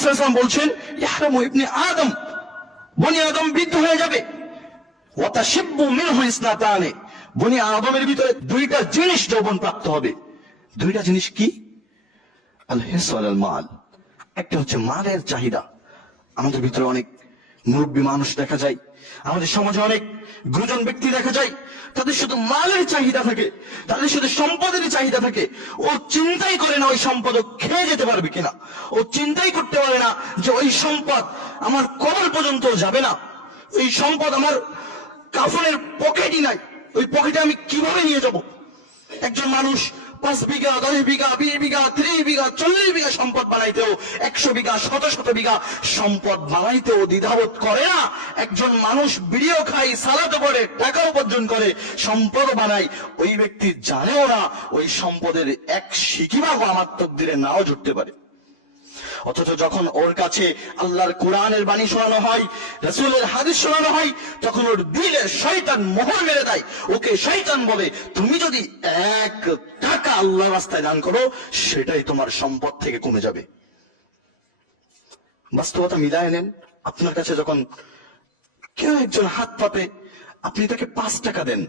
সাল্লাল্লাহু আলাইহি ওয়াসাল্লাম বলছেন ইয়াহরামু ইবনে আদম, বনি আদম বৃদ্ধ হয়ে যাবে। ওয়া তাশিব্বু মিনহু ইসনাতানি, বনি আদমের ভিতরে দুইটা জিনিস যৌবন প্রাপ্ত হবে। দুইটা জিনিস কি? আল হিরস ওয়াল মাল। একটা হচ্ছে মালের চাহিদা। আমাদের ভিতরে অনেক মুরব্বী মানুষ দেখা যায়, আমাদের সমাজে অনেক গুরুজন ব্যক্তি দেখা যায়, তাদের শুধু মালের চাহিদা থাকে, তাদের শুধু সম্পদের চাহিদা থাকে। ও চিন্তাই করে না ওই সম্পদ ও খেয়ে যেতে পারবে কিনা, ও চিন্তাই করতে পারে না যে ওই সম্পদ আমার কবর পর্যন্ত যাবে না, ওই সম্পদ আমার কাফনের পকেটই নাই, ওই পকেটে আমি কিভাবে নিয়ে যাব। একজন মানুষ 5 বিঘা, 10 বিঘা, 20 বিঘা, 30 বিঘা, 40 বিঘা সম্পদ বানাইতেও, 100 বিঘা, শত শত বিঘা সম্পদ বানাইতেও দ্বিধাবোধ করে না। একজন মানুষ বিড়িও খায়, সালাত পড়ে, টাকা উপার্জন করে, সম্পদ বানায়, ওই ব্যক্তি জানেও না ওই সম্পদের এক সিকিভাগও আমার তকদিরে নাও জুটতে পারে। অথচ যখন ওর কাছে আল্লাহর কোরআনের বাণী শোনানো হয়, রাসূলের হাদিস শোনানো হয়, তখন ওর দিলে শয়তান মোহর মেরে দেয়। ওকে শয়তান বলে, তুমি যদি 1 টাকা আল্লাহর রাস্তায় দান করো, সেটাই তোমার সম্পদ থেকে কমে যাবে। বাস্তবতা মিলায় নেন। আপনার কাছে যখন কেউ একজন হাত পাতে, আপনি তাকে 5 টাকা দেন,